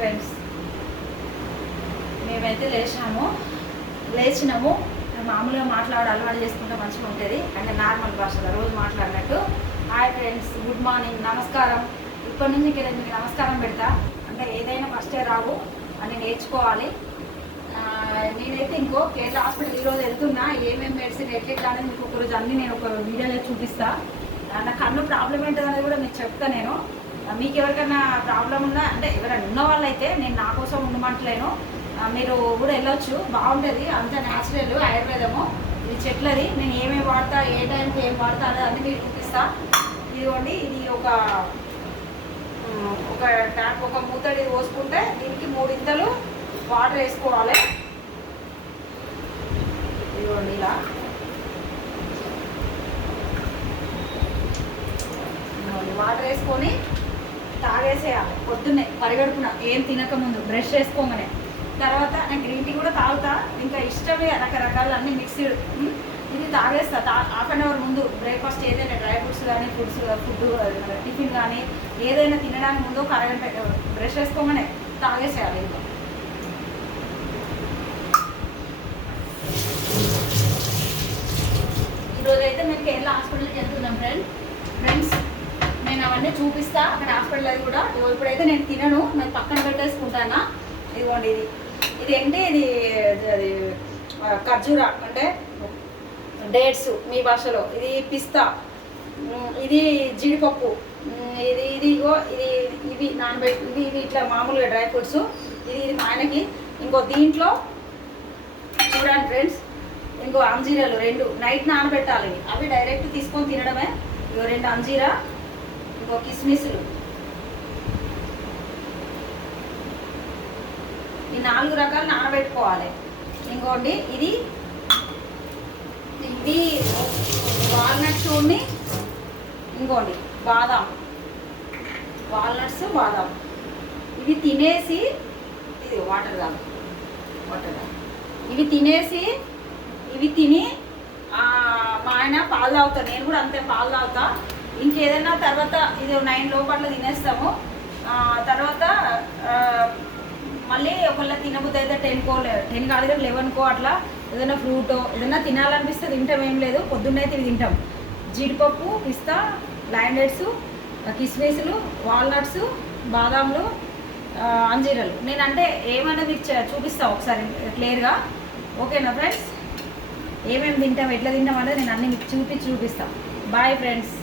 Friends, మేమైతే లేచినాము. మామూలుగా అలవాటు చేసుకుంటే మంచిగా ఉంటుంది, అంటే నార్మల్ భాషలో రోజు మాట్లాడినట్టు. హాయ్ ఫ్రెండ్స్, గుడ్ మార్నింగ్, నమస్కారం. ఇప్పటి నుంచి ఇక్కడ మీకు నమస్కారం పెడతా. అంటే ఏదైనా ఫస్టే రావు అని నేర్చుకోవాలి. నేనైతే ఇంకో కేరళ హాస్పిటల్ ఈరోజు వెళ్తున్నా. ఏమేమి మెడిసిన్ ఎట్లా అనేది మీకు ఒకరోజు అన్నీ నేను ఒక వీడియోలో చూపిస్తా. నా కన్ను ప్రాబ్లం ఏంటో అనేది కూడా మీకు చెప్తా. నేను మీకు ఎవరికైనా ప్రాబ్లం ఉన్నా, అంటే ఎవరైనా ఉన్న వాళ్ళైతే నేను నా కోసం ఉండమంటలేను, మీరు కూడా వెళ్ళొచ్చు, బాగుంటుంది. అంత న్యాచురల్ ఆయుర్వేదము, ఇది చెట్లది. నేను ఏమేమి వాడతా, ఏ టైంకి ఏం వాడతా అనేది అన్నీ మీకు చూపిస్తా. ఇదిగోండి, ఇది ఒక ట్యాప్, ఒక మూతడి పోసుకుంటే దీనికి 3 ఇంతలు వాటర్ వేసుకోవాలి. ఇదిగోండి, ఇలా వాటర్ వేసుకొని తాగేసేయాలి పొద్దున్నే పరిగడుపున, ఏం తినకముందు బ్రష్ వేసుకోమనే. తర్వాత నేను గ్రీన్ టీ కూడా తాగుతా, ఇంకా ఇష్టమే రకరకాలు అన్నీ మిక్స్డ్. ఇది తాగేస్తా హాఫ్ అన్ అవర్ ముందు. బ్రేక్ఫాస్ట్ ఏదైనా డ్రై ఫ్రూట్స్ కానీ ఫుడ్ టిఫిన్ కానీ ఏదైనా తినడానికి ముందు ఒక అరగంట బ్రష్ వేసుకోమనే తాగేసేయాలి. ఇంకా ఈరోజైతే మేము కేరళ హాస్పిటల్కి వెళ్తున్నాం ఫ్రెండ్స్. నేను అవన్నీ చూపిస్తా అక్కడ హాస్పిటల్. అది కూడా ఇప్పుడైతే నేను తినను, నేను పక్కన పెట్టేసుకుంటానా. ఇదిగోండి, ఇది ఏంటి, అది ఖర్జూరా అంటే డేట్స్ మీ భాషలో, ఇది పిస్తా, ఇది జీడిపప్పు, ఇవి నానబెట్టి ఇవి ఇట్లా మామూలుగా డ్రై ఫ్రూట్స్. ఇది మా ఆయనకి. ఇంకో దీంట్లో చూడండి ఫ్రెండ్స్, ఇంకో అంజీరాలు 2 నైట్ నానబెట్టాలి. అవి డైరెక్ట్ తీసుకొని తినడమే. ఇగో 2 అంజీరా, ఇంకో కిస్మిస్లు. ఈ 4 రకాలు నానబెట్టుకోవాలి. ఇంకోండి, ఇది వాల్నట్స్ ఉన్ని, ఇంకోండి బాదాం, వాల్నట్స్ బాదాం. ఇవి తినేసి, ఇది వాటర్ తాగు. ఇవి తిని మా ఆయన పాలు తాగుతాను, నేను కూడా అంతే పాలు తాగుతా. ఇంకేదైనా తర్వాత ఇది 9 లోపల తినేస్తాము. తర్వాత మళ్ళీ ఒకళ్ళ తినబుద్ధి అయితే 10 కాదు కదా 11 అట్లా ఏదైనా ఫ్రూటో ఏదైనా తినాలనిపిస్తే తింటాం, ఏం లేదు. పొద్దున్నైతే ఇవి తింటాం: జీడిపప్పు, పిస్తా, లైండెట్స్, కిస్మిస్లు, వాల్నట్స్, బాదాంలు, అంజీరలు. నేనంటే ఏమైనా మీకు చూపిస్తాను ఒకసారి క్లియర్గా. ఓకేనా ఫ్రెండ్స్? ఏమేమి తింటాం, ఎట్లా తింటాం అనేది నేను అన్నీ మీకు చూపిస్తాను. Boy friends.